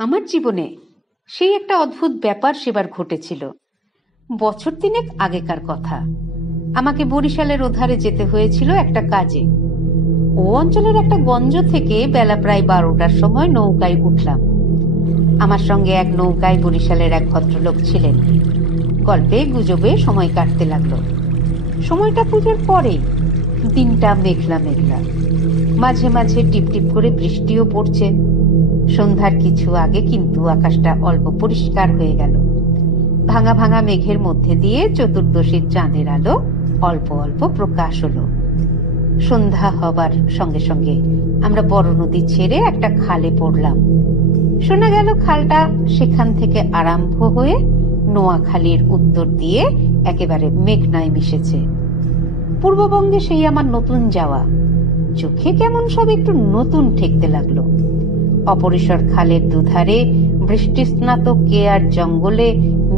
আমার জীবনে সেই একটা অদ্ভুত ব্যাপার সেবার ঘটেছিল। বছর তিনেক আগেকার কথা। আমাকে বরিশালের ওধারে যেতে হয়েছিল একটা কাজে। ও অঞ্চলের একটা গঞ্জ থেকে বেলা প্রায় 12টার সময় নৌকায় উঠলাম। আমার সঙ্গে এক নৌকায় বরিশালের এক ভদ্রলোক ছিলেন। গল্পে গুজবে সময় কাটতে লাগলো। সময়টা পুজোর পরেই। দিনটা মেঘলা মেঘলা, মাঝে মাঝে টিপ টিপ করে বৃষ্টিও পড়ছে। সন্ধ্যার কিছু আগে কিন্তু আকাশটা অল্প পরিষ্কার হয়ে গেল। ভাঙা ভাঙা মেঘের মধ্যে দিয়ে চতুর্দশীর চাঁদের আলো অল্প অল্প প্রকাশ হলো। সন্ধ্যা হবার সঙ্গে সঙ্গে আমরা বড় নদী ছেড়ে একটা খালে পড়লাম। শোনা গেল খালটা সেখান থেকে আরম্ভ হয়ে নোয়াখালীর উত্তর দিয়ে একেবারে মেঘনায় মিশেছে। পূর্ববঙ্গে সেই আমার নতুন যাওয়া। চোখে কেমন সব একটু নতুন ঠেকতে লাগলো। অপরিসর খালের দুধারে বৃষ্টিস্নাত কেয়ার জঙ্গলে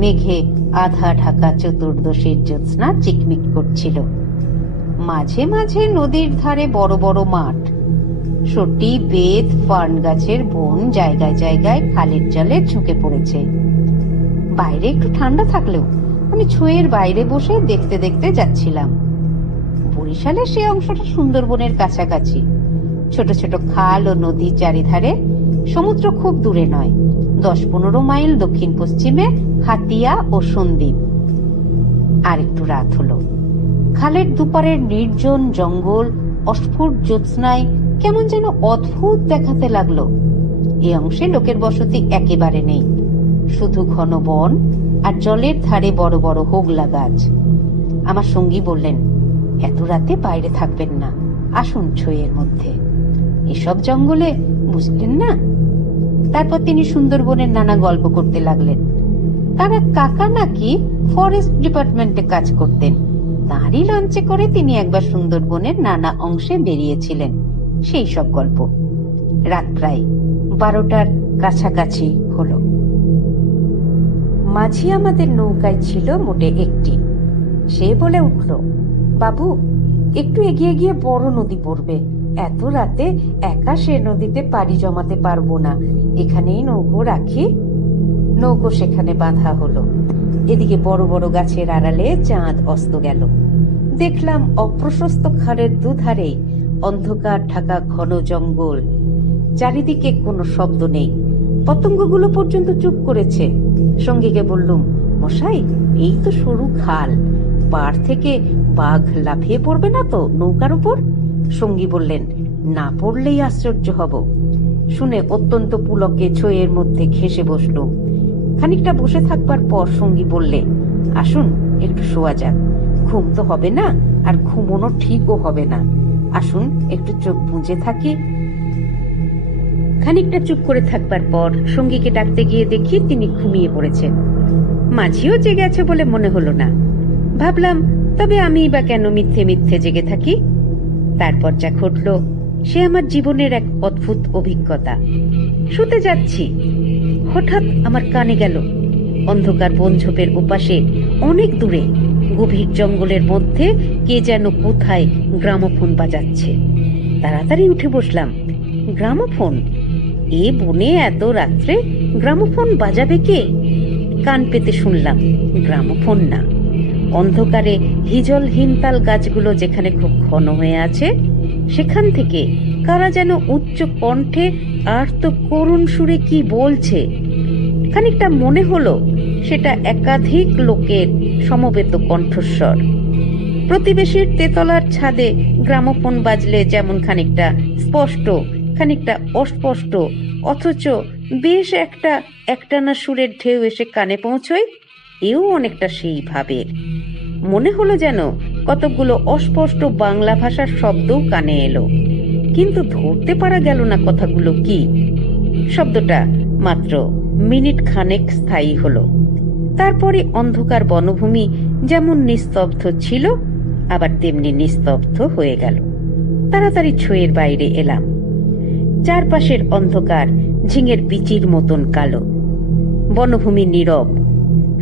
মেঘে আধা ঢাকা চতুর্দশীর জ্যোৎস্না চিকমিক করছিল। মাঝে মাঝে নদীর ধারে বড় বড় মাঠ, সটি, বেত, ফার্ন গাছের বন জায়গায় জায়গায় খালের জলে ঝুঁকে পড়েছে। বাইরে একটু ঠান্ডা থাকলেও আমি ছুঁয়ের বাইরে বসে দেখতে দেখতে যাচ্ছিলাম। বরিশালের সে অংশটা সুন্দরবনের কাছাকাছি। ছোট ছোট খাল ও নদীর চারিধারে। সমুদ্র খুব দূরে নয়, 10-15 মাইল দক্ষিণ পশ্চিমে হাতিয়া ও সন্দ্বীপ। আর একটু রাত হলো। খালের দুপারের নির্জন জঙ্গল অস্ফুট জ্যোৎস্নায় কেমন যেন অদ্ভুত দেখাতে লাগলো। এ অংশে লোকের বসতি একেবারে নেই, শুধু ঘন বন আর জলের ধারে বড় বড় হোগলা গাছ। আমার সঙ্গী বললেন, এত রাতে বাইরে থাকবেন না, আসুন ছইয়ের মধ্যে। এসব জঙ্গলে বুঝলেন না। তারপর তিনি সুন্দরবনের নানা গল্প করতে লাগলেন। তারা কাকা নাকি ফরেস্ট ডিপার্টমেন্টে কাজ করতেন। তারই লঞ্চে করে তিনি একবার সুন্দরবনের নানা অংশে বেরিয়েছিলেন। সেই সব গল্প। রাত প্রায় 12টার কাছাকাছি হলো। মাঝি আমাদের নৌকায় ছিল মোটে একটি। সে বলে উঠল, বাবু, একটু এগিয়ে গিয়ে বড় নদী পড়বে। এত রাতে একা সে নদীতে পাড়ি জমাতে পারবো না, এখানেই নৌকো রাখি। নৌকো সেখানে বাঁধা হলো। এদিকে বড় বড় গাছের আড়ালে চাঁদ অস্ত গেল। দেখলাম অপ্রশস্ত খালের দুধারেই অন্ধকার ঢাকা ঘন জঙ্গল। চারিদিকে কোনো শব্দ নেই। পতঙ্গগুলো পর্যন্ত চুপ করেছে। সঙ্গীকে বললুম, মশাই, এই তো সরু খাল, পাড় থেকে বাঘ লাফিয়ে পড়বে না তো নৌকার উপর? সঙ্গী বললেন, না পড়লেই আশ্চর্য হব। শুনে অত্যন্ত পুলকে ছইয়ের মধ্যে ঘেঁষে বসলুম। খানিকটা বসে থাকবার পর সঙ্গী বললে, আসুন একটু শোয়া যাক। ঘুম তো হবে না, আর ঘুমোনো ঠিকও হবে না। আসুন একটু চোখ বুজে থাকি। খানিকটা চুপ করে থাকবার পর সঙ্গীকে ডাকতে গিয়ে দেখি তিনি ঘুমিয়ে পড়েছেন। মাঝিও জেগে আছে বলে মনে হলো না। ভাবলাম, তবে আমি বা কেন মিথ্যে মিথ্যে জেগে থাকি। তারপর যা ঘটল সে আমার জীবনের এক অদ্ভুত অভিজ্ঞতা। শুতে যাচ্ছি, হঠাৎ আমার কানে গেল, অন্ধকার বনঝোপের ওপাশে অনেক দূরে গভীর জঙ্গলের মধ্যে কে যেন কোথায় গ্রামোফোন বাজাচ্ছে। তাড়াতাড়ি উঠে বসলাম। গ্রামোফোন? এ বনে এত রাত্রে গ্রামোফোন বাজাবে কে? কান পেতে শুনলাম, গ্রামোফোন না। অন্ধকারে হিজল হিমতাল গাছগুলো যেখানে খুব ঘন হয়ে আছে, সেখান থেকে কারা যেন উচ্চ কণ্ঠে আর্ত করুণ সুরে কি বলছে। খানিকটা মনে হলো সেটা একাধিক লোকের সমবেত কণ্ঠস্বর। প্রতিবেশীর তেতলার ছাদে গ্রামোফোন বাজলে যেমন খানিকটা স্পষ্ট, খানিকটা অস্পষ্ট, অথচ বেশ একটা একটানা সুরের ঢেউ এসে কানে পৌঁছয়, এও অনেকটা সেই ভাবের। মনে হলো যেন কতকগুলো অস্পষ্ট বাংলা ভাষার শব্দও কানে এলো, কিন্তু ধরতে পারা গেল না কথাগুলো কি। শব্দটা মাত্র মিনিট খানেক স্থায়ী হলো। তারপরে অন্ধকার বনভূমি যেমন নিস্তব্ধ ছিল, আবার তেমনি নিস্তব্ধ হয়ে গেল। তাড়াতাড়ি ছইয়ের বাইরে এলাম। চারপাশের অন্ধকার ঝিঙের বিচির মতন কালো। বনভূমি নীরব।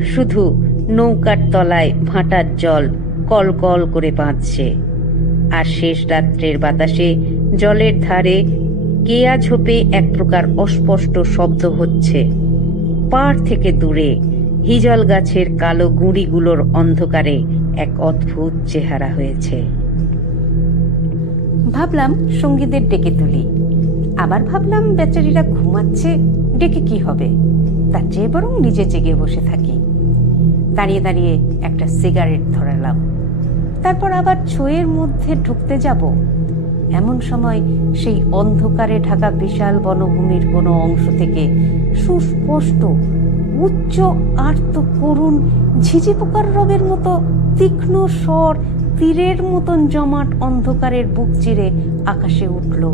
শুধু নৌকার তলায় ভাটার জল কল কল করে বাঁধছে। আর শেষ রাত্রের বাতাসে জলের ধারে কেয়া ঝোপে এক প্রকার অস্পষ্ট শব্দ হচ্ছে। পাড় থেকে দূরে হিজল গাছের কালো গুঁড়িগুলোর অন্ধকারে এক অদ্ভুত চেহারা হয়েছে। ভাবলাম সঙ্গীদের ডেকে তুলি, আবার ভাবলাম বেচারিরা ঘুমাচ্ছে, ডেকে কি হবে, তার চেয়ে বরং নিজে জেগে বসে থাকি। দাঁড়িয়ে দাঁড়িয়ে একটা সিগারেট ধরালাম, তারপর আবার ছয়ের মধ্যে ঢুকতে যাব। এমন সময় সেই অন্ধকারে ঢাকা বিশাল বনভূমির কোনো অংশ থেকে সুস্পষ্ট উচ্চ আর্ত করুণ ঝিঝি পোকার রবের মতো তীক্ষ্ণ স্বর তীরের মতন জমাট অন্ধকারের বুক চিরে আকাশে উঠল।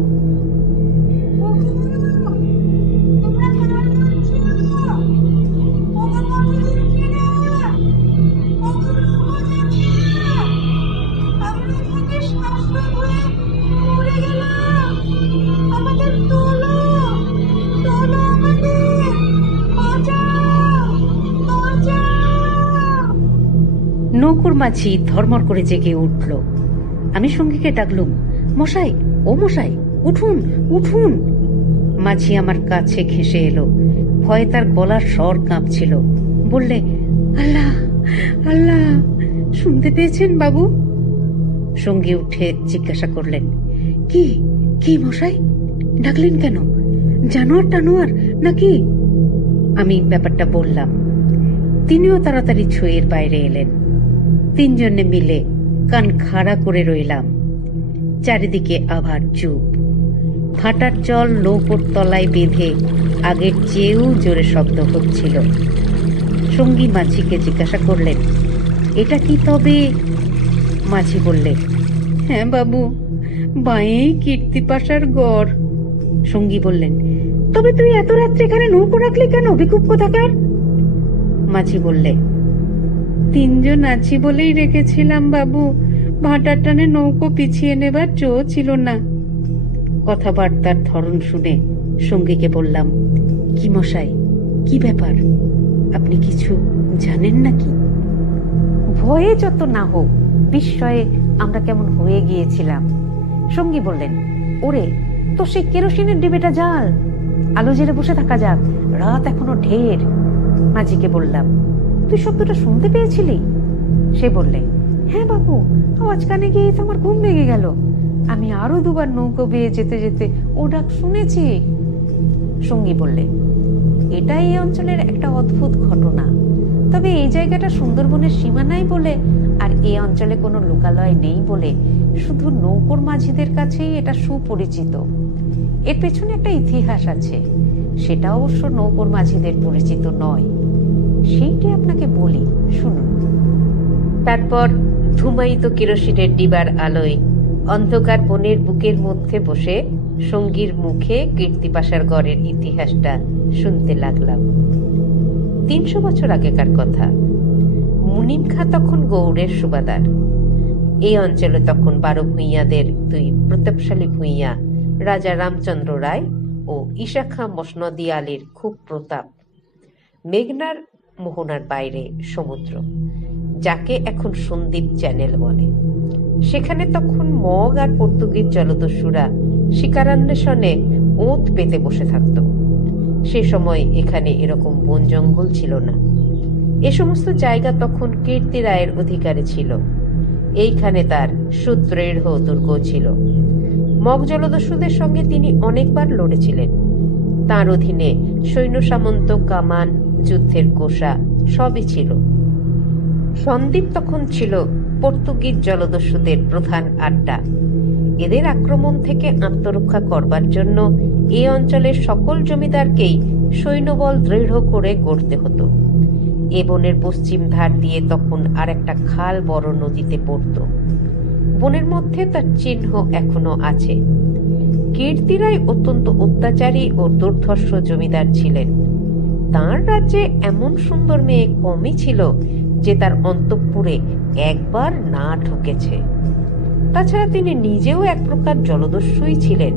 নৌকোর মাঝি ধর্মর করে জেগে উঠল। আমি সঙ্গীকে ডাকলুম, মশাই, ও মশাই, উঠুন উঠুন। মাঝি আমার কাছে ঘেঁষে এলো, ভয়ে তার গলার স্বর কাঁপছিল। বললে, আল্লাহ আল্লাহ, শুনতে পেয়েছেন বাবু? সঙ্গী উঠে জিজ্ঞাসা করলেন, কি কি মশাই, ডাকলেন কেন? জানোয়ার টানোয়ার নাকি? আমি ব্যাপারটা বললাম। তিনিও তাড়াতাড়ি ছয়ের বাইরে এলেন। তিনজনে মিলে কান খাড়া করে রইলাম। চারিদিকে আবার চুপ। ভাটার জল নৌকোর তলায় বেঁধে আগের চেয়েও জোরে শব্দ হচ্ছিল। সঙ্গী মাঝিকে জিজ্ঞাসা করলেন, এটা কি তবে? মাঝি বললে, হ্যাঁ বাবু, বাঁয়েই কীর্তিপাশার গড়। সঙ্গী বললেন, তবে তুই এত রাত্রে এখানে নৌকো রাখলি কেন, বেকুব কোথাকার? মাঝি বললে, তিনজন আছি বলেই রেখেছিলাম বাবু, ভাটার টানে নৌকো পিছিয়ে নেবার জো ছিল না। কথাবার্তার ধরন শুনে সঙ্গীকে বললাম, কি মশাই, কি ব্যাপার, আপনি কিছু জানেন নাকি? ভয়ে যত না হোক, বিস্ময়ে আমরা কেমন হয়ে গিয়েছিলাম। সঙ্গী বললেন, ওরে, তো সেই কেরোসিনের ডিবেটা জ্বাল, আলো জেলে বসে থাকা যাক, রাত এখনো ঢের। মাঝিকে বললাম, তুই শব্দটা শুনতে পেয়েছিলি? সে বললে, হ্যাঁ বাবু, আওয়াজ কানে গিয়ে তো আমার ঘুম ভেঙে গেল। আমি আরো দুবার নৌকো বেয়ে যেতে যেতে ও ডাক শুনেছি। সঙ্গী বললে, এটা এই অঞ্চলের একটা অদ্ভুত ঘটনা। তবে এই জায়গাটা সুন্দরবনের সীমানাই বলে আর এই অঞ্চলে কোনো লোকালয় নেই বলে শুধু নৌকোর মাঝিদের কাছেই এটা সুপরিচিত। এর পেছনে একটা ইতিহাস আছে, সেটা অবশ্য নৌকোর মাঝিদের পরিচিত নয়। সেইটি আপনাকে বলি, শুনুন। তারপর ধুমায়িত কেরোসিনের ডিবার আলোয় অন্ধকার বনের বুকের মধ্যে বসে সঙ্গীর মুখে কীর্তিপাশার গড়ের ইতিহাসটা শুনতে লাগলাম। 300 বছর আগেকার কথা। মুনিম খাঁ তখন গৌড়ের সুবাদার। এই অঞ্চলে তখন 12 ভূঁইয়াদের 2 প্রতাপশালী ভূঁইয়া, রাজা রামচন্দ্র রায় ও ঈশা খাঁ মসনদী আলীর খুব প্রতাপ। মেঘনার মোহনার বাইরে সমুদ্র, যাকে এখন সন্দ্বীপ চ্যানেল বলে। সেখানে তখন মগ আর পর্তুগিজ জলদস্যুরা শিকারান্বেষণে ওঁত পেতে বসে থাকত। সে সময় এখানে এরকম বন জঙ্গল ছিল না। এ সমস্ত জায়গা তখন কীর্তি রায়ের অধিকারে ছিল। এইখানে তার সুদৃঢ় দুর্গ ছিল। মগ জলদস্যুদের সঙ্গে তিনি অনেকবার লড়েছিলেন। তার অধীনে সৈন্য সামন্ত, কামান, যুদ্ধের কোষা সবই ছিল। সন্দ্বীপ তখন ছিল পর্তুগিজ জলদস্যুদের প্রধান আড্ডা। এদের আক্রমণ থেকে আত্মরক্ষা করবার জন্য এই অঞ্চলের সকল জমিদারকেই সৈন্যবল দৃঢ় করে গড়তে হতো। এ বনের পশ্চিম ধার দিয়ে তখন আর একটা খাল বড় নদীতে পড়ত। বনের মধ্যে তার চিহ্ন এখনো আছে। কীর্তিরায় অত্যন্ত অত্যাচারী ও দুর্ধর্ষ জমিদার ছিলেন। তাঁর রাজ্যে এমন সুন্দর মেয়ে কমই ছিল যে তার অন্তঃপুরে একবার না ঢুকেছে। তাছাড়া তিনি নিজেও এক প্রকার জলদস্যুই ছিলেন।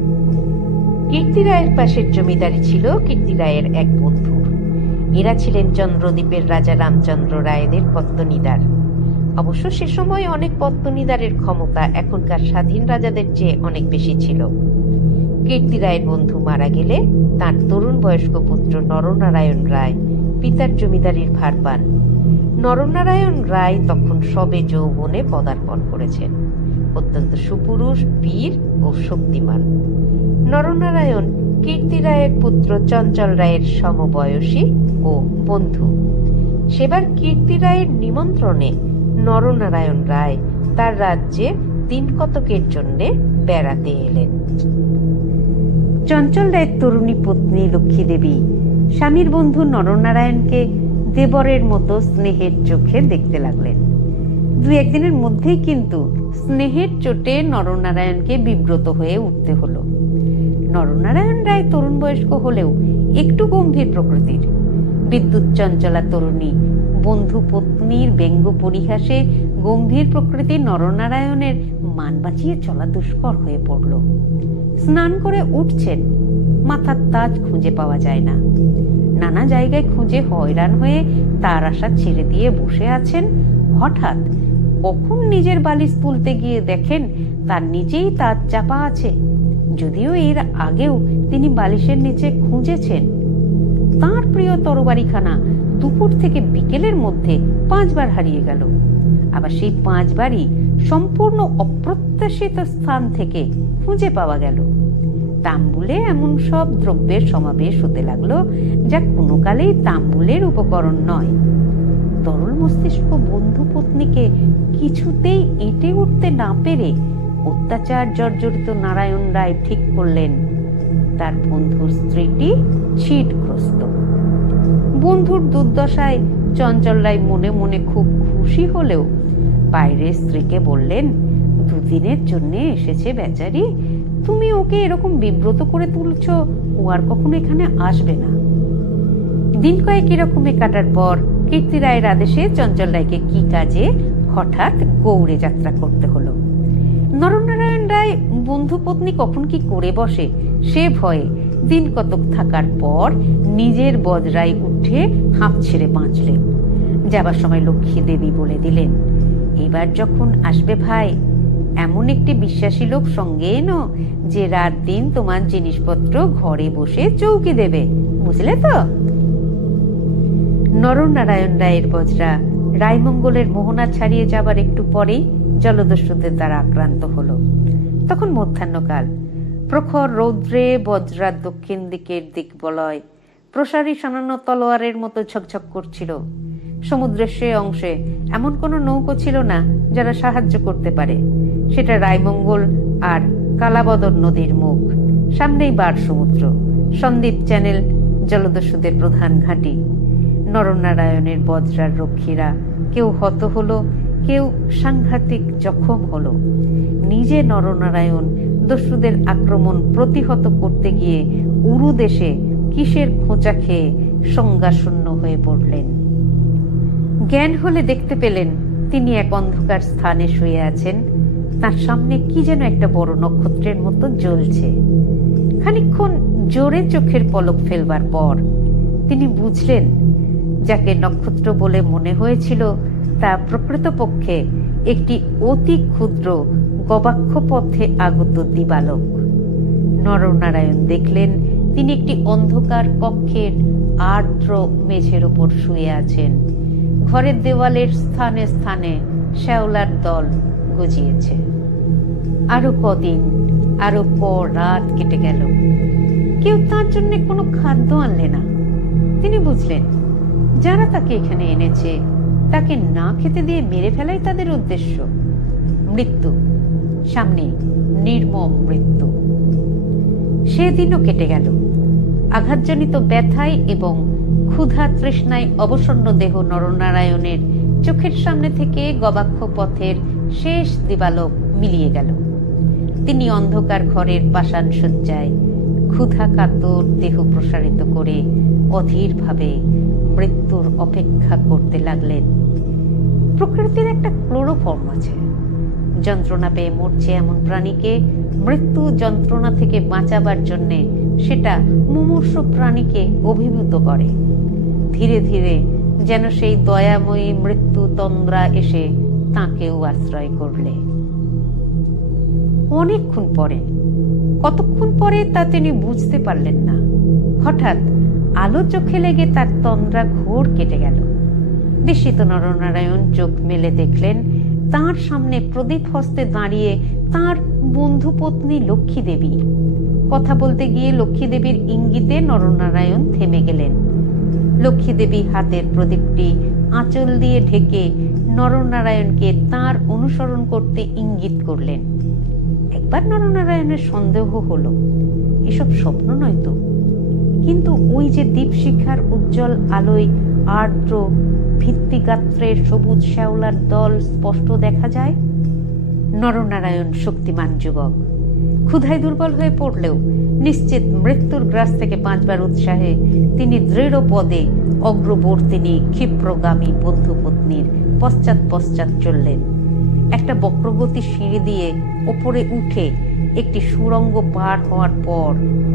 কীর্তিরায়ের পাশের জমিদারি ছিল কীর্তিরায়ের এক বন্ধুর। এরা ছিলেন চন্দ্রদ্বীপের রাজা রামচন্দ্র রায়দের পত্তনিদার। অবশ্য সে সময় অনেক পত্তনিদারের ক্ষমতা এখনকার স্বাধীন রাজাদের চেয়ে অনেক বেশি ছিল। কীর্তি রায়ের বন্ধু মারা গেলে তার তরুণ বয়স্ক পুত্র নরনারায়ণ রায় পিতার জমিদারির ভার পান। নরনারায়ণ রায় তখন সবে যৌবনে পদার্পণ করেছেন, অত্যন্ত সুপুরুষ, বীর ও শক্তিমান। নরনারায়ণ কীর্তি রায়ের পুত্র চঞ্চল রায়ের সমবয়সী ও বন্ধু। সেবার কীর্তি রায়ের নিমন্ত্রণে নরনারায়ণ রায় তার রাজ্যে দিন কতকের জন্য বেড়াতে এলেন। চঞ্চল রায়ের তরুণী পত্নী লক্ষ্মী দেবী স্বামীর বন্ধু নরনারায়ণকে দেবরের মতো স্নেহের চোখে দেখতে লাগলেন। দু একদিনের মধ্যেই কিন্তু স্নেহের চোটে নরনারায়ণকে বিব্রত হয়ে উঠতে হলো। নরনারায়ণ রায় তরুণ বয়স্ক হলেও একটু গম্ভীর প্রকৃতির। বিদ্যুৎ চঞ্চলা তরুণী বন্ধু পত্নীর ব্যঙ্গ পরিহাসে গম্ভীর প্রকৃতির নরনারায়ণের মান বাঁচিয়ে চলা দুষ্কর হয়ে পড়ল। স্নান করে উঠছেন, মাথার তাজ খুঁজে পাওয়া যায় না। নানা জায়গায় খুঁজে হয়রান হয়ে তার আশা ছেড়ে দিয়ে বসে আছেন। হঠাৎ কখন নিজের বালিশ তুলতে গিয়ে দেখেন তার নিচেই তাজ চাপা আছে, যদিও এর আগেও তিনি বালিশের নিচে খুঁজেছেন। তার প্রিয় তরবারিখানা দুপুর থেকে বিকেলের মধ্যে 5 বার হারিয়ে গেল। আবার সেই 5 বারই সম্পূর্ণ অপ্রত্যাশিত স্থান থেকে খুঁজে পাওয়া গেল। তাম্বুলে এমন সব দ্রব্যের সমাবেশ হতে লাগলো যা কোনো কালেই তাম্বুলের উপকরণ নয়। তরল মস্তিষ্ক বন্ধু পত্নীকে কিছুতেই এঁটে উঠতে না পেরে অত্যাচার জর্জরিত নারায়ণ রায় ঠিক করলেন তার বন্ধুর স্ত্রীটি ছিটগ্রস্ত। বন্ধুর দুর্দশায় চঞ্চল রায় মনে মনে খুব খুশি হলেও বাইরে স্ত্রীকে বললেন, 2 দিনের জন্য এসেছে বেচারি, তুমি ওকে এরকম বিব্রত করে তুলছ, ও আর কখনো এখানে আসবে না। দিন কয়েক এরকমে কাটার পর কীর্তি রায়ের আদেশে চঞ্চল রায়কে কি কাজে হঠাৎ গৌড়ে যাত্রা করতে হলো। নরনারায়ণ রায় বন্ধু পত্নী কখন কি করে বসে সে ভয়ে দিন কতক থাকার পর নিজের বজরায় উঠে হাঁপ ছেড়ে বাঁচলেন। যাবার সময় লক্ষ্মী দেবী বলে দিলেন, এবার যখন আসবে ভাই, এমন একটি বিশ্বাসী লোক সঙ্গে এনো যে রাত দিন তোমার জিনিসপত্র ঘরে বসে চৌকি দেবে, বুঝলে তো? নরনারায়ণ রায়ের বজরা রায়মঙ্গলের মোহনা ছাড়িয়ে যাবার একটু পরেই জলদস্যুদের দ্বারা আক্রান্ত হলো। তখন মধ্যাহ্নকাল, প্রখর রৌদ্রে বজরার দক্ষিণ দিকের দিক বলয় প্রসারী সামান্য তলোয়ারের মতো ঝকঝক করছিল। সমুদ্রের সে অংশে এমন কোনো নৌকো ছিল না যারা সাহায্য করতে পারে। সেটা রায়মঙ্গল আর কালাবদর নদীর মুখ, সামনেই বার সমুদ্র, সন্দ্বীপ চ্যানেল জলদস্যুদের প্রধান ঘাঁটি। নরনারায়ণের বজরার রক্ষীরা কেউ হত হলো, কেউ সাংঘাতিক জখম হলো। নিজে নরনারায়ণ দস্যুদের আক্রমণ প্রতিহত করতে গিয়ে উরু দেশে কিসের খোঁচা খেয়ে সংজ্ঞাশূন্য হয়ে পড়লেন। জ্ঞান হলে দেখতে পেলেন তিনি এক অন্ধকার স্থানে শুয়ে আছেন। তার সামনে কি যেন একটা বড় নক্ষত্রের মতো জ্বলছে। খানিকক্ষণ জোরে চোখের পলক ফেলবার পর তিনি বুঝলেন যাকে নক্ষত্র বলে মনে হয়েছিল তা প্রকৃতপক্ষে একটি অতি ক্ষুদ্র গবাক্ষ পথে আগত দিবালোক। নরনারায়ণ দেখলেন তিনি একটি অন্ধকার কক্ষের আর্দ্র মেঝের উপর শুয়ে আছেন। ঘরের দেওয়ালের স্থানে স্থানে শ্যাওলার দল গজিয়েছে। আরো কদিন, আরো রাত কেটে গেল। কেউ তার জন্য কোনো খাদ্য আনলে না। তিনি বুঝলেন যারা তাকে এখানে এনেছে তাকে না খেতে দিয়ে মেরে ফেলাই তাদের উদ্দেশ্য। মৃত্যু সামনে, নির্মম মৃত্যু। সেদিনও কেটে গেল। আঘাতজনিত ব্যথায় এবং ক্ষুধা তৃষ্ণায় অবসন্ন দেহ নরনারায়ণের চোখের সামনে থেকে গবাক্ষ পথের শেষ দিবালোক মিলিয়ে গেল। তিনি অন্ধকার ঘরের পাষাণ শয্যায় ক্ষুধা কাতর দেহ প্রসারিত করে অধীরভাবে মৃত্যুর অপেক্ষা করতে লাগলেন। প্রকৃতির একটা ক্লোরোফর্ম আছে। যন্ত্রণা পেয়ে মরছে এমন প্রাণীকে মৃত্যু যন্ত্রণা থেকে বাঁচাবার জন্য সেটা মুমূর্ষু প্রাণীকে অভিভূত করে। ধীরে ধীরে যেন সেই দয়াময়ী মৃত্যু তন্দ্রা এসে তাকেও আশ্রয় করলে। অনেকক্ষণ পরে কতক্ষণ পরে তা তিনি বুঝতে পারলেন না। হঠাৎ আলো চোখে লেগে তার তন্দ্রা ঘোর কেটে গেল। বিস্মিত নরনারায়ণ চোখ মেলে দেখলেন তাঁর সামনে প্রদীপ হস্তে দাঁড়িয়ে তাঁর বন্ধু পত্নী লক্ষ্মী দেবী। কথা বলতে গিয়ে লক্ষ্মী দেবীর ইঙ্গিতে নরনারায়ণ থেমে গেলেন। লক্ষ্মী দেবী হাতের প্রদীপটি আঁচল দিয়ে ঢেকে নরনারায়ণকে তাঁর অনুসরণ করতে ইঙ্গিত করলেন। একবার নরনারায়ণের সন্দেহ হলো, এসব স্বপ্ন নয় তো, কিন্তু ওই যে দীপশিখার উজ্জ্বল আলোয় আর্দ্র ভিত্তিগাত্রের সবুজ শ্যাওলার দল স্পষ্ট দেখা যায়। নরনারায়ণ শক্তিমান যুবক, ক্ষুধায় দুর্বল হয়ে পড়লেও নিশ্চিত মৃত্যুর গ্রাস থেকে বাঁচবার উৎসাহে তিনি দৃঢ় পদে অগ্রবর্তিনী ক্ষিপ্রগামী বন্ধু পত্নীর পশ্চাৎ পশ্চাৎ চললেন। একটা বক্রগতি সিঁড়ি দিয়ে ওপরে উঠে একটি সুড়ঙ্গ পার হওয়ার পর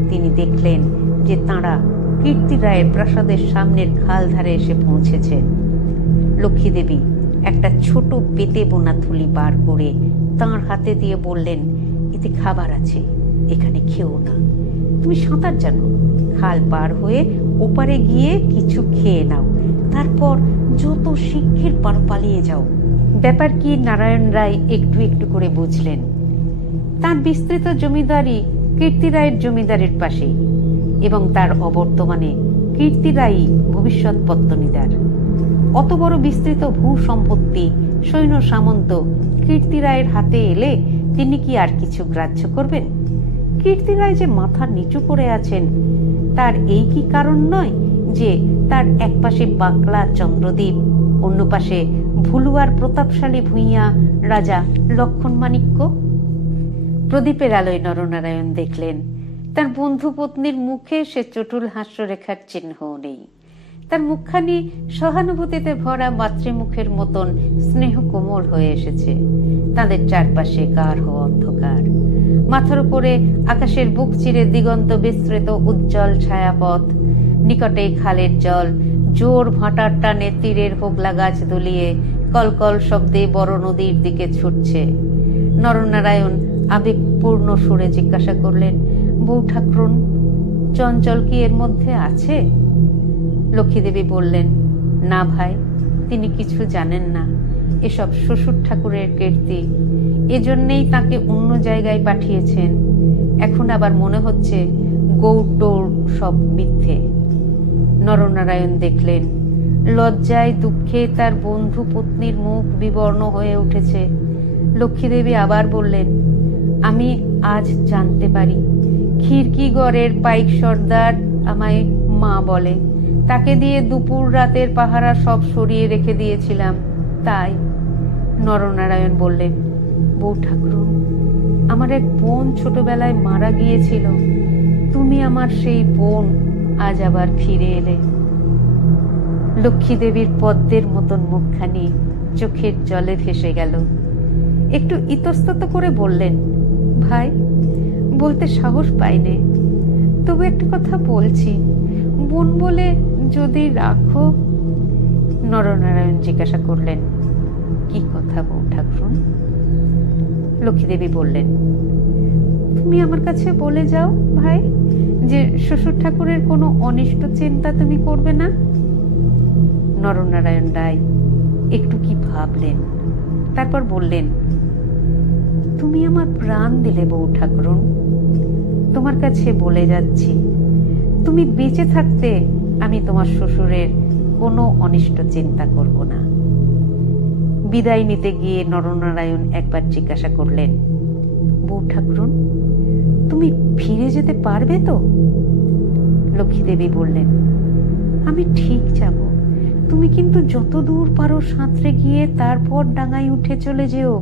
তিনি দেখলেন যে তাঁরা কীর্তি রায়ের প্রাসাদের সামনের খাল ধারে এসে পৌঁছেছেন। লক্ষ্মী দেবী একটা ছোট পেতে বোনা থলি বার করে তাঁর হাতে দিয়ে বললেন, এতে খাবার আছে, এখানে খেও না। তুমি সাঁতার জানো, খাল পার হয়ে ওপারে গিয়ে কিছু খেয়ে নাও, তারপর যত শিগগির পালিয়ে যাও। ব্যাপার কি নারায়ণ রায় একটু একটু করে বুঝলেন। তার বিস্তৃত জমিদারি কীর্তি রায়ের জমিদারির পাশেই, এবং তার অবর্তমানে কীর্তি রায়ই ভবিষ্যৎ পত্তনিদার। অত বড় বিস্তৃত ভূ সম্পত্তি সৈন্য সামন্ত কীর্তি রায়ের হাতে এলে তিনি কি আর কিছু গ্রাহ্য করবেন? কীর্তি রায় যে মাথা নিচু করে আছেন, তার এই কি কারণ নয় যে তার এক পাশে বাকলা চন্দ্রদ্বীপ, অন্য পাশে ভুলুয়ার প্রতাপশালী ভূঁইয়া রাজা লক্ষণমাণিক্য? প্রদীপের আলোয় নরনারায়ণ দেখলেন তার বন্ধু পত্নীর মুখে সে চটুল হাস্যরেখার চিহ্নও নেই। তার মুখখানি সহানুভূতিতে ভরা মাতৃমুখের মতন স্নেহ কোমল হয়ে এসেছে। তাদের চারপাশে গাঢ় অন্ধকার, মাথার উপরে আকাশের বুক চিরে দিগন্ত বিস্তৃত উজ্জ্বল ছায়াপথ। নিকটে খালের জল জোর ভাটার টানে তীরের হোগলা গাছ দুলিয়ে কলকল শব্দে বড় নদীর দিকে ছুটছে। নরনারায়ণ আবেগপূর্ণ সুরে জিজ্ঞাসা করলেন, বউ ঠাকুরন, চঞ্চল কি এর মধ্যে আছে? লক্ষ্মী দেবী বললেন, না ভাই, তিনি কিছু জানেন না, এসব শ্বশুর ঠাকুরের কীর্তি, এজন্যেই তাকে অন্য জায়গায় পাঠিয়েছেন। এখন আবার মনে হচ্ছে গৌটোর সব মিথ্যে। নরনারায়ণ দেখলেন লজ্জায় দুঃখে তার বন্ধু পত্নীর মুখ বিবর্ণ হয়ে উঠেছে। লক্ষ্মী দেবী আবার বললেন, আমি আজ জানতে পারি খিড়কিগড়ের পাইক সর্দার আমায় মা বলে, তাকে দিয়ে দুপুর রাতের পাহারা সব সরিয়ে রেখে দিয়েছিলাম, তাই। নরনারায়ণ বললেন, বউ ঠাকুরন, আমার এক বোন ছোটবেলায় মারা গিয়েছিল, তুমি আমার সেই বোন আজ আবার ফিরে এলে। লক্ষ্মী দেবীর পদ্মের মতন মুখখানি চোখের জলে ভেসে গেল। একটু ইতস্তত করে বললেন, ভাই, বলতে সাহস পাইনে, তবু একটা কথা বলছি, বোন বলে যদি রাখো। নরনারায়ণ জিজ্ঞাসা করলেন, কি কথা বউ ঠাকুরন? লক্ষ্মী দেবী বললেন, তুমি আমার কাছে বলে যাও ভাই যে শ্বশুর ঠাকুরের কোনো অনিষ্ট চিন্তা তুমি করবে না। নরনারায়ণ রায় একটু কি ভাবলেন, তারপর বললেন, তুমি আমার প্রাণ দিলে বউ ঠাকুরন, তোমার কাছে বলে যাচ্ছি, তুমি বেঁচে থাকতে আমি তোমার শ্বশুরের কোনো অনিষ্ট চিন্তা করব না। বিদায় নিতে গিয়ে নরনারায়ণ একবার জিজ্ঞাসা করলেন, বউ ঠাকুরন, তুমি ফিরে যেতে পারবে তো? লক্ষ্মী দেবী বললেন, আমি ঠিক যাব, তুমি কিন্তু যত দূর পারো সাঁতরে গিয়ে তারপর ডাঙায় উঠে চলে যেও।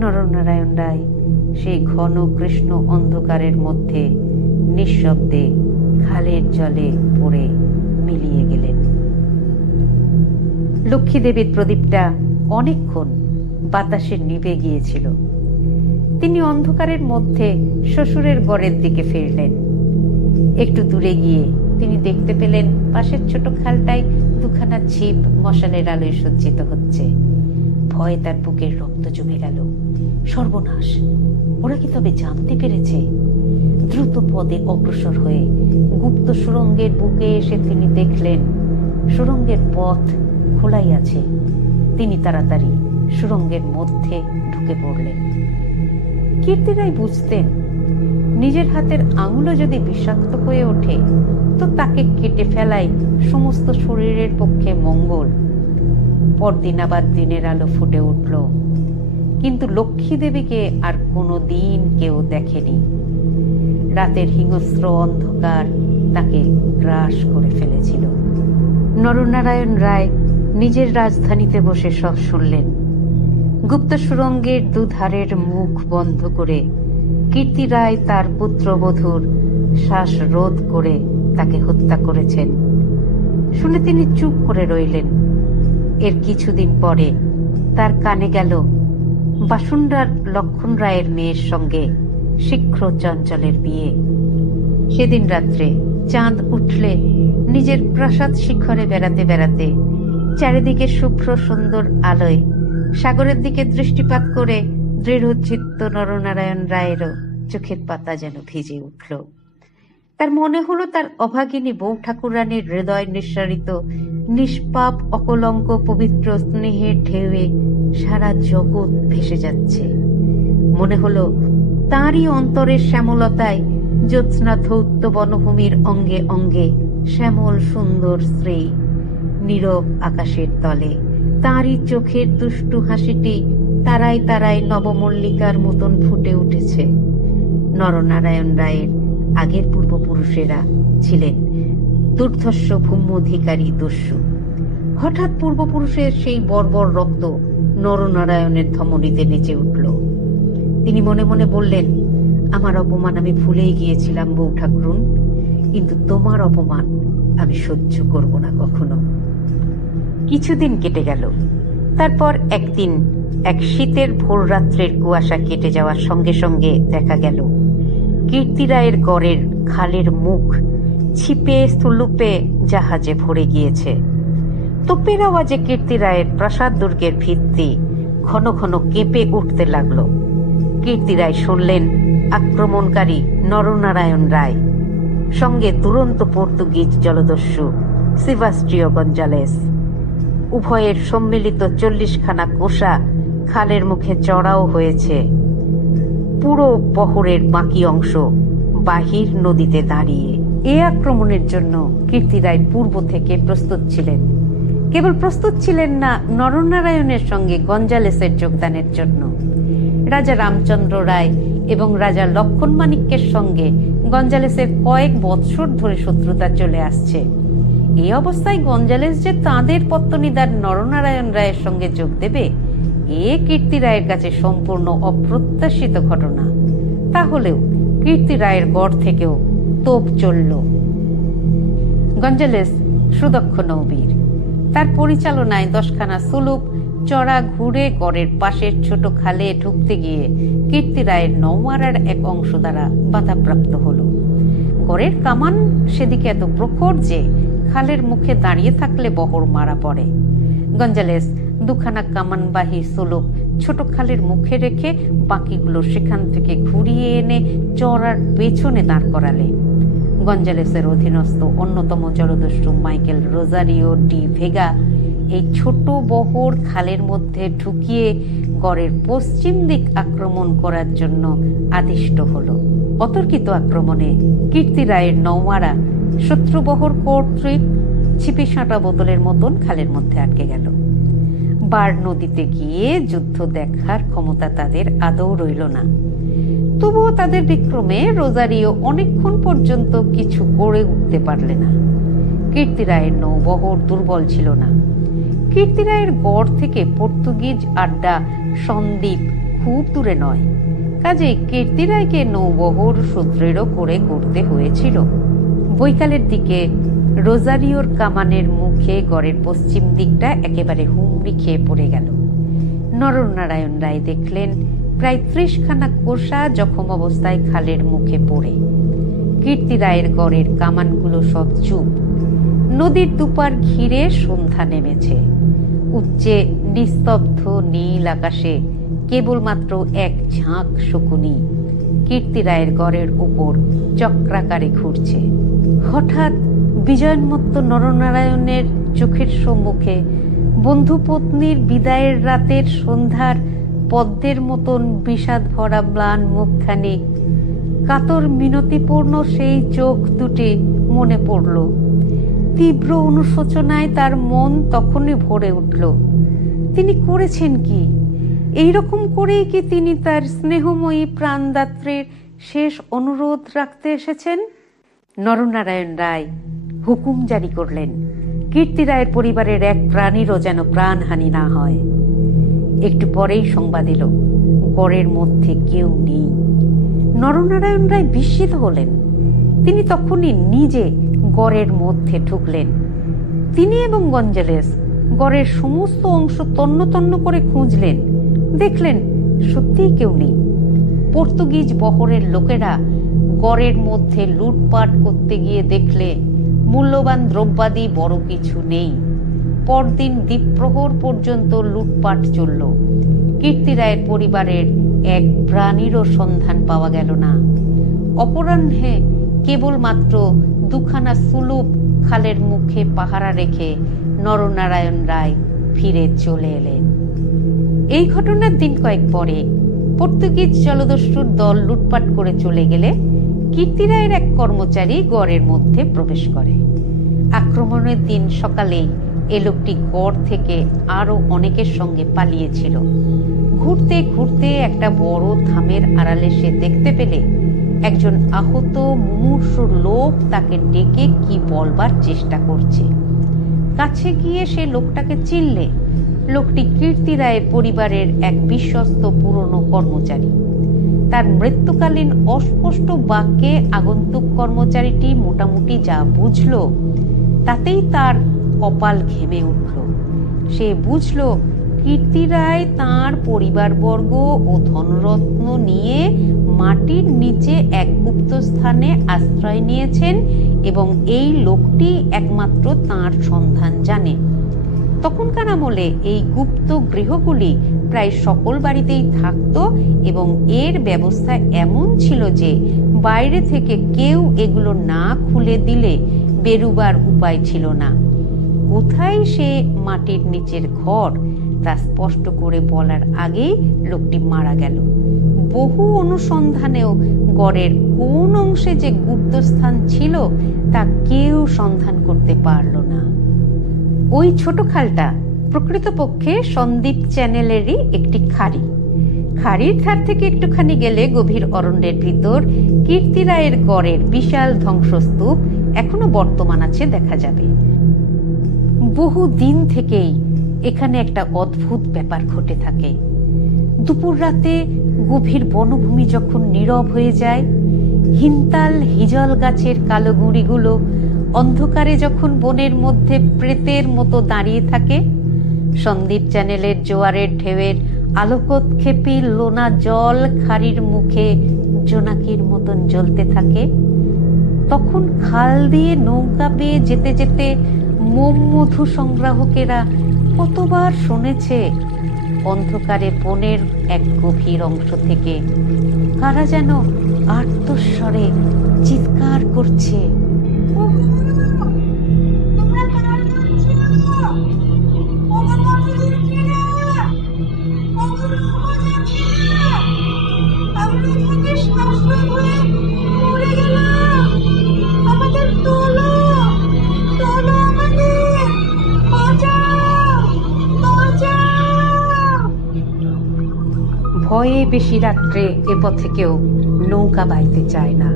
নরনারায়ণ রায় সেই ঘন কৃষ্ণ অন্ধকারের মধ্যে নিঃশব্দে খালের জলে পড়ে মিলিয়ে গেলেন। লক্ষ্মী দেবীর প্রদীপটা অনেকক্ষণ বাতাসে নিভে গিয়েছিল। তিনি অন্ধকারের মধ্যে শ্বশুরের গড়ের দিকে ফিরলেন। একটু দূরে গিয়ে তিনি দেখতে পেলেন পাশের ছোট খালটায় দুখানা ছিপ মশালের আলোয় সজ্জিত হচ্ছে। ভয়ে তার বুকের রক্ত জমে গেল। সর্বনাশ! ওরা কি তবে জানতে পেরেছে? দ্রুত পদে অগ্রসর হয়ে গুপ্ত সুড়ঙ্গের বুকে এসে তিনি দেখলেন সুড়ঙ্গের পথ খোলাই আছে। তিনি তাড়াতাড়ি সুড়ঙ্গের মধ্যে ঢুকে পড়লেন। কীর্তি রায় বুঝতেন, নিজের হাতের আঙুলও যদি বিষাক্ত হয়ে ওঠে তো তাকে কেটে ফেলাই সমস্ত শরীরের পক্ষে মঙ্গল। পরদিন আবার দিনের আলো ফুটে উঠল, কিন্তু লক্ষ্মী দেবীকে আর কোনো দিন কেউ দেখেনি। রাতের হিংস্র অন্ধকার তাকে গ্রাস করে ফেলেছিল। নরনারায়ণ রায় নিজের রাজধানীতে বসে সব শুনলেন। গুপ্ত সুড়ঙ্গের দুধারের মুখ বন্ধ করে কীর্তি রায় তার পুত্রবধূর শ্বাস রোধ করে তাকে হত্যা করেছেন শুনে তিনি চুপ করে রইলেন। এর কিছুদিন পরে তার কানে গেল বাসুন্ডার লক্ষণ রায়ের মেয়ের সঙ্গে শীঘ্র চঞ্চলের বিয়ে। সেদিন রাত্রে চাঁদ উঠলে নিজের প্রাসাদ শিখরে বেড়াতে বেড়াতে চারিদিকে শুভ্র সুন্দর আলোয় সাগরের দিকে দৃষ্টিপাত করে দৃঢ়চিত্ত নরনারায়ণ রায়েরও চোখের পাতা যেন ভিজে উঠল। তার মনে হলো তার অভাগিনী বউ ঠাকুরানীর হৃদয় নিঃসারিত নিষ্পাপ অকলঙ্ক পবিত্র স্নেহের ঢেউয়ে সারা জগৎ ভেসে যাচ্ছে। মনে হলো তাঁরই অন্তরের শ্যামলতায় জ্যোৎস্না ধৌত বনভূমির অঙ্গে অঙ্গে শ্যামল সুন্দর স্ত্রী। নীরব আকাশের তলে তাঁরই চোখের দুষ্টু হাসিটি তারায় তারায় নবমল্লিকার মতন ফুটে উঠেছে। নরনারায়ণ রায়ের আগের পূর্বপুরুষেরা ছিলেন দুর্ধর্ষ ভূম্যধিকারী দস্যু। হঠাৎ পূর্বপুরুষের সেই বর্বর রক্ত নরনারায়ণের ধমনীতে নেচে উঠল। তিনি মনে মনে বললেন, আমার অপমান আমি ভুলেই গিয়েছিলাম বউ ঠাকুরুন, কিন্তু তোমার অপমান আমি সহ্য করব না কখনো। কিছুদিন কেটে গেল। তারপর একদিন এক শীতের ভোর রাত্রের কুয়াশা কেটে যাওয়ার সঙ্গে সঙ্গে দেখা গেল কীর্তি রায়ের গড়ের খালের মুখ ছিপে স্থুলুপে জাহাজে ভরে গিয়েছে। তোপের আওয়াজে কীর্তি রায়ের প্রাসাদ দুর্গের ভিত্তি ঘন ঘন কেঁপে উঠতে লাগল। কীর্তি রায় শুনলেন আক্রমণকারী নরনারায়ণ রায়, সঙ্গে দুরন্ত পর্তুগিজ জলদস্যু সেবাস্টিও গঞ্জালেস। উভয়ের সম্মিলিত 40খানা কোষা খালের মুখে চড়াও হয়েছে। পুরো বহরের বাকি অংশ বাহির নদীতে দাঁড়িয়ে। এ আক্রমণের জন্য কীর্তি রায় পূর্ব থেকে প্রস্তুত ছিলেন। কেবল প্রস্তুত ছিলেন না নরনারায়ণের সঙ্গে গঞ্জালেসের যোগদানের জন্য। রাজা রামচন্দ্র রায় এবং রাজা লক্ষণ মাণিক্যের সঙ্গে গঞ্জালেসের কয়েক বৎসর ধরে শত্রুতা চলে আসছে। এই অবস্থায় গঞ্জালেস যে তাঁদের পত্তনিদার নরনারায়ণ রায়ের সঙ্গে যোগ দেবে, এ কীর্তি রায়ের কাছে সম্পূর্ণ অপ্রত্যাশিত ঘটনা। তাহলেও কীর্তি রায়ের গড় থেকেও তোপ চলল। গঞ্জালেস সুদক্ষ নৌবীর। তার পরিচালনায় 10খানা সুলুপ চড়া ঘুরে গড়ের পাশের ছোট খালে ঢুকতে গিয়ে কীর্তি রায়ের নৌমারার এক অংশ দ্বারা বাধাপ্রাপ্ত হল। গড়ের কামান সেদিকে এত প্রখর যে খালের মুখে দাঁড়িয়ে থাকলে বহর মারা পড়ে। গঞ্জালেস 2খানা কামানবাহী সুলুপ ছোট খালের মুখে রেখে বাকিগুলো সেখান থেকে ঘুরিয়ে এনে চড়ার পেছনে দাঁড় করালে। গঞ্জালেসের অধীনস্থ অন্যতম জলদস্যু মাইকেল রোজারিও ডি ভেগা এই ছোট বহর খালের মধ্যে ঢুকিয়ে গড়ের পশ্চিম দিক আক্রমণ করার জন্য আদিষ্ট হল। অতর্কিত আক্রমণে কীর্তি রায়ের নৌমারা শত্রুবহর কর্তৃক ছিপি সাঁটা বোতলের মতন খালের মধ্যে আটকে গেল। বার নদীতে গিয়ে যুদ্ধ দেখার ক্ষমতা তাদের আদৌ রইল না। তবুও তাদের বিক্রমে রোজারিও অনেকক্ষণ পর্যন্ত কিছু করে উঠতে পারলে না। কীর্তি রায়ের নৌবহর দুর্বল ছিল না। কীর্তি রায়ের গড় থেকে পর্তুগিজ আড্ডা সন্দ্বীপ খুব দূরে নয়, কাজেই কীর্তি রায়কে নৌবহর সুদৃঢ় করে করতে হয়েছিল। বৈকালের দিকে রোজারিওর কামানের মুখে গড়ের পশ্চিম দিকটা একেবারে হুমড়ি খেয়ে পড়ে গেল। নরনারায়ণ রায় দেখলেন প্রায় 30খানা কোষা জখম অবস্থায় খালের মুখে পড়ে। কীর্তি রায়ের গড়ের কামানগুলো সব চুপ। নদীর দুপার ঘিরে সন্ধ্যা নেমেছে। উচ্চে নিস্তব্ধ নীল আকাশে কেবলমাত্র এক ঝাঁক শকুনি কীর্তি রায়ের গড়ের উপর চক্রাকারে ঘুরছে। হঠাৎ বিজয়োন্মত্ত নরনারায়ণের চোখের সম্মুখে বন্ধুপত্নীর বিদায়ের রাতের সন্ধ্যার পদ্মের মতন বিষাদ ভরা ম্লান মুখখানি, কাতর মিনতিপূর্ণ সেই চোখ দুটি মনে পড়ল। তীব্র অনুশোচনায় তার মন তখনই ভরে উঠল। তিনি করেছেন কি? এইরকম করেই কি তিনি তার স্নেহময়ী প্রাণদাত্রীর শেষ অনুরোধ রাখতে এসেছেন? নরনারায়ণ রায় হুকুম জারি করলেন, কীর্তি রায়ের পরিবারের এক প্রাণীরও যেন প্রাণহানি না হয়। একটু পরেই সংবাদ এলো, গড়ের মধ্যে কেউ নেই। নরনারায়ণ রায় বিস্মিত হলেন। তিনি তখনই নিজে গড়ের মধ্যে ঢুকলেন। তিনি এবং গঞ্জালেস গড়ের সমস্ত অংশ তন্ন তন্ন করে খুঁজলেন। দেখলেন সত্যিই কেউ নেই। পর্তুগিজ বহরের লোকেরা গড়ের মধ্যে লুটপাট করতে গিয়ে দেখলে মূল্যবান দ্রব্যাদি বড় কিছু নেই। পরদিন দ্বীপ্রহর পর্যন্ত লুটপাট চলল। কীর্তি রায়ের পরিবারের এক প্রাণীরও সন্ধান পাওয়া গেল না। অপরাহ্নে কেবলমাত্র দুখানা সুলুপ খালের মুখে পাহারা রেখে নরনারায়ণ রায় ফিরে চলে এলেন। এই ঘটনার দিন কয়েক পরে পর্তুগিজ জলদস্যুর দল লুটপাট করে চলে গেলে কীর্তি রায়ের এক কর্মচারী গড়ের মধ্যে প্রবেশ করে। আক্রমণের দিন সকালেই এ লোকটি গড় থেকে আরো অনেকের সঙ্গে পালিয়েছিল। ঘুরতে ঘুরতে একটা বড় থামের আড়ালে সে দেখতে পেলে একজন আহত মুমূর্ষু লোক তাকে ডেকে কি বলবার চেষ্টা করছে। কাছে গিয়ে সে লোকটাকে চিনলে লোকটি কীর্তি রায়ের পরিবারের এক বিশ্বস্ত পুরনো কর্মচারী। তার মৃত্যুকালীন অস্পষ্ট বাক্যে আগন্তুক কর্মচারীটি মোটামুটি যা বুঝল তাতেই তার কপাল ঘেমে উঠল। সে বুঝল কীর্তি রায় তাঁর পরিবারবর্গ ও ধনরত্ন নিয়ে মাটির নিচে এক গুপ্ত স্থানে আশ্রয় নিয়েছেন এবং এই লোকটি একমাত্র তাঁর সন্ধান জানে। তখনকার আমলে এই গুপ্ত গৃহগুলি প্রায় সকল বাড়িতেই থাকত এবং এর ব্যবস্থা এমন ছিল যে বাইরে থেকে কেউ এগুলো না খুলে দিলে বেরুবার উপায় ছিল না। কোথায় সে মাটির নিচের ঘর তা স্পষ্ট করে বলার আগেই লোকটি মারা গেল। বহু অনুসন্ধানেও গড়ের কোন অংশে যে গুপ্তস্থান ছিল তা কেউ সন্ধান করতে পারল না। ওই ছোট খালটা প্রকৃতপক্ষে সন্দ্বীপ চ্যানেলেরই একটি খাড়ি। খাড়ির ধার থেকে একটুখানি গেলে গভীর অরণ্যের ভিতর কীর্তি রায়ের গড়ের বিশাল ধ্বংসস্তূপ এখনো বর্তমান আছে, দেখা যাবে। বহু দিন থেকেই এখানে একটা অদ্ভুত ব্যাপার ঘটে থাকে। দুপুর রাতে গভীর বনভূমি যখন নীরব হয়ে যায়, হিনতাল হিজল গাছের কালো গুঁড়িগুলো অন্ধকারে যখন বনের মধ্যে প্রেতের মতো দাঁড়িয়ে থাকে, সন্দ্বীপ চ্যানেলের জোয়ারের ঢেউয়ের আলোকোৎক্ষেপী লোনা জল খাড়ির মুখে জোনাকির মতন জ্বলতে থাকে, তখন খাল দিয়ে নৌকা পেয়ে যেতে যেতে মোম মধু সংগ্রাহকেরা কতবার শুনেছে অন্ধকারে বনের এক গভীর অংশ থেকে কারা যেন আর্তস্বরে চিৎকার করছে, ভয়ে বেশি রাত্রে এ পথে কেউ নৌকা বাইতে চায় না।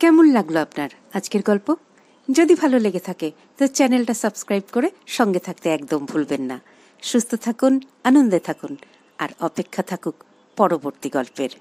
কেমন লাগলো আপনার আজকের গল্প? যদি ভালো লেগে থাকে তো চ্যানেলটা সাবস্ক্রাইব করে সঙ্গে থাকতে একদম ভুলবেন না। সুস্থ থাকুন, আনন্দে থাকুন, আর অপেক্ষা থাকুক পরবর্তী গল্পের।